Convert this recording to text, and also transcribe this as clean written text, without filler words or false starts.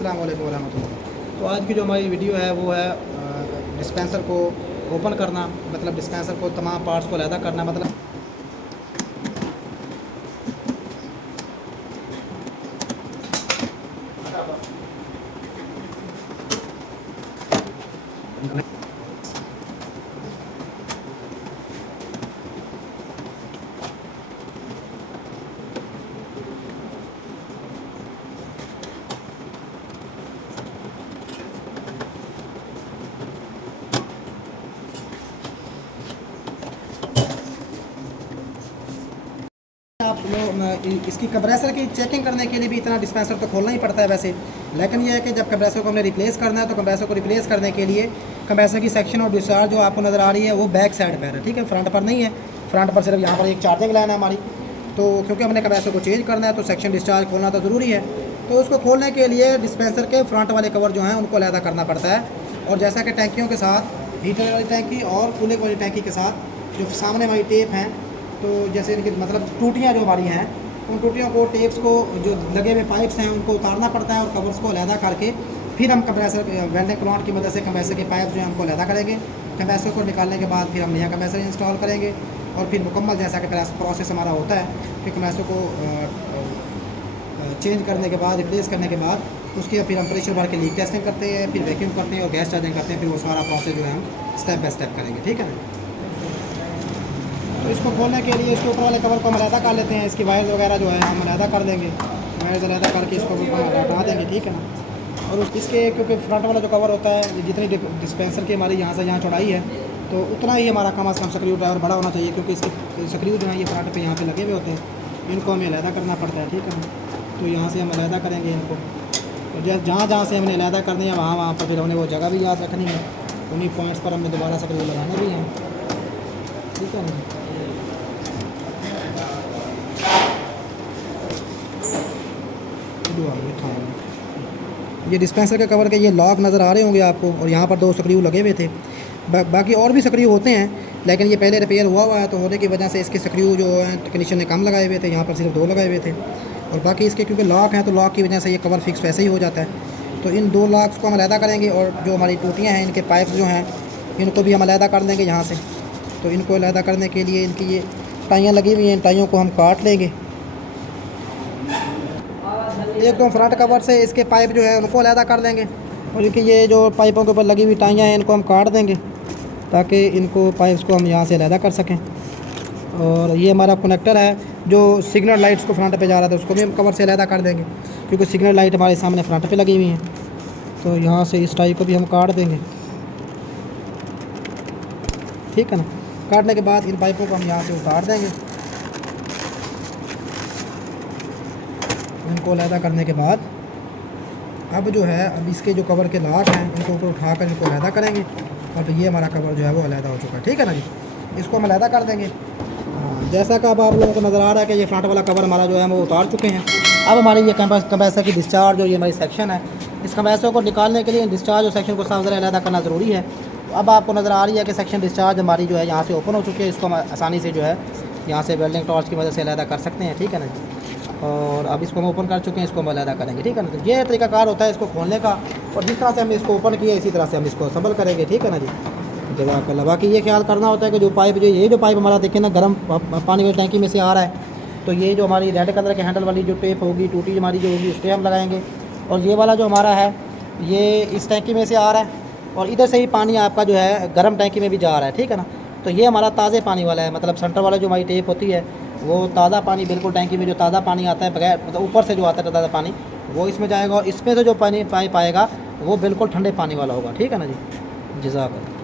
अस्सलाम वालेकुम रहमतुल्लाह। तो आज की जो हमारी वीडियो है वो है डिस्पेंसर को ओपन करना, मतलब डिस्पेंसर को तमाम पार्ट्स को अलहदा करना। मतलब आप लोग इसकी कंप्रेसर की चेकिंग करने के लिए भी इतना डिस्पेंसर तो खोलना ही पड़ता है वैसे, लेकिन यह है कि जब कंप्रेसर को हमने रिप्लेस करना है तो कंप्रेसर को रिप्लेस करने के लिए कंप्रेसर की सेक्शन और डिस्चार्ज जो आपको नज़र आ रही है वो बैक साइड पर है, ठीक है, फ्रंट पर नहीं है। फ्रंट पर सिर्फ यहाँ पर एक चार्जिंग लाइन है हमारी, तो क्योंकि हमने कंप्रेसर को चेंज करना है तो सेक्शन डिस्चार्ज खोलना तो ज़रूरी है। तो उसको खोलने के लिए डिस्पेंसर के फ्रंट वाले कवर जो हैं उनको अलहदा करना पड़ता है। और जैसा कि टैंकियों के साथ, हीटर वाली टैंकी और कूलिंग वाली टैंकी के साथ जो सामने वाली टेप हैं, तो जैसे इनकी मतलब टूटियाँ जो हमारी हैं, उन टूटियों को, टेप्स को, जो लगे हुए पाइप्स हैं उनको उतारना पड़ता है और कवर्स को अलहदा करके फिर हम कंप्रेसर वेल्डिंग प्लांट की मदद से कंप्रेसर के पाइप जो है हमको अलहदा करेंगे। कंप्रेसर को निकालने के बाद फिर हम नया कंप्रेसर इंस्टॉल करेंगे और फिर मुकम्मल जैसा कि प्रोसेस हमारा होता है कि कंप्रेसर को चेंज करने के बाद, रिप्लेस करने के बाद उसके फिर हम प्रेशर भर के लीक टेस्टिंग करते हैं, फिर वैक्यूम करते हैं और गैस चार्जिंग करते हैं। फिर वो सारा प्रोसेस जो है हम स्टेप बाय स्टेप करेंगे, ठीक है ना। तो इसको खोलने के लिए इसके ऊपर वाले कवर को हम अलहदा कर लेते हैं, इसकी वायर्स वगैरह जो है हम अलहदा कर देंगे, वायर्स अलहदा करके इसको हटा देंगे, ठीक है ना। और इसके क्योंकि फ्रंट वाला जो कवर होता है, जितनी डिस्पेंसर की हमारी यहाँ से यहाँ चौड़ाई है तो उतना ही हमारा कम अज़ कम स्क्रू ड्राइवर बड़ा होना चाहिए, क्योंकि इसके स्क्रू जो है ये फ्रंट पे यहाँ पे लगे हुए होते हैं, इनको हमें अलहदा करना पड़ता है, ठीक है ना। तो यहाँ से हम अलहदा करेंगे इनको, और जहाँ जहाँ से हमने अलहदा करनी है वहाँ वहाँ पर फिर हमने वो जगह भी याद रखनी है, उन्हीं पॉइंट्स पर हमने दोबारा स्क्रू लगाने भी हैं, ठीक है ना। ये डिस्पेंसर के कवर के ये लॉक नज़र आ रहे होंगे आपको, और यहाँ पर 2 स्क्रू लगे हुए थे। बाकी और भी स्क्रू होते हैं, लेकिन ये पहले रिपेयर हुआ है तो होने की वजह से इसके स्क्रू जो हैं टेक्नीशियन ने कम लगाए हुए थे, यहाँ पर सिर्फ 2 लगाए हुए थे। और बाकी इसके क्योंकि लॉक हैं तो लॉक की वजह से ये कवर फिक्स वैसे ही हो जाता है। तो इन 2 लॉक्स को हम अलहदा करेंगे, और जो हमारी टूटियाँ हैं, इनके पाइप जो हैं, इनको भी हम अलहदा कर देंगे यहाँ से। तो इनको अलहदा करने के लिए इनकी ये टाइयाँ लगी हुई हैं, इन टाइयों को हम काट लेंगे। एकदम फ्रंट कवर से इसके पाइप जो है उनको अलहदा कर देंगे, और इनकी ये जो पाइपों के ऊपर लगी हुई टाइयाँ हैं इनको हम काट देंगे ताकि इनको पाइप्स को हम यहाँ से अलहदा कर सकें। और ये हमारा कनेक्टर है जो सिग्नल लाइट्स को फ्रंट पे जा रहा था, उसको भी हम कवर से अलहदा कर देंगे, क्योंकि सिग्नल लाइट हमारे सामने फ्रंट पे लगी हुई हैं। तो यहाँ से इस टाइप को भी हम काट देंगे, ठीक है ना। काटने के बाद इन पाइपों को हम यहाँ से उतार देंगे। इनको अलहदा करने के बाद अब जो है, अब इसके जो कवर के लॉक हैं इनको ऊपर उठाकर इनको अलहदा करेंगे, और तो ये हमारा कवर जो है वो अलहदा हो चुका है, ठीक है ना जी। इसको हम अलहदा कर देंगे। जैसा कि अब आप लोगों को नज़र आ रहा है कि ये फ्रंट वाला कवर हमारा जो है वो उतार चुके हैं। अब हमारी ये कंप्रेसर की डिस्चार्ज और ये हमारी सेक्शन है, इस कंप्रेसर को निकालने के लिए डिस्चार्ज और सेक्शन को साफ ज़रा अलहदा करना ज़रूरी है। तो अब आपको नज़र आ रही है कि सेक्शन डिस्चार्ज हमारी जो है यहाँ से ओपन हो चुकी है, इसको हम आसानी से जो है यहाँ से वेल्डिंग टॉर्च की मदद से अलहदा कर सकते हैं, ठीक है ना जी। और अब इसको हम ओपन कर चुके हैं, इसको हम अलहदा करेंगे, ठीक है ना। तो ये तरीकाकार होता है इसको खोलने का, और जिस तरह से हमने इसको ओपन किया इसी तरह से हम इसको असम्बल करेंगे, ठीक है ना जी। जज़ाकल्लाह। बाकी ये ख्याल करना होता है कि जो पाइप, जो पाइप हमारा देखें ना गर्म पानी वाली टैंकी में से आ रहा है, तो ये जो हमारी रेड कलर के हैंडल वाली जो टेप होगी, टूटी हमारी जो होगी, उस पर हम लगाएंगे। और ये वाला जो हमारा है ये इस टैंकी में से आ रहा है, और इधर से ही पानी आपका जो है गर्म टैंकी में भी जा रहा है, ठीक है ना। तो ये हमारा ताज़े पानी वाला है, मतलब सेंटर वाला जो हमारी टेप होती है वो ताज़ा पानी, बिल्कुल टैंकी में जो ताज़ा पानी आता है बगैर, मतलब ऊपर से जो आता है ताज़ा पानी वो इसमें जाएगा, और इसमें से जो पानी पाइप आएगा वो बिल्कुल ठंडे पानी वाला होगा, ठीक है ना जी। जज़ाकल्लाह।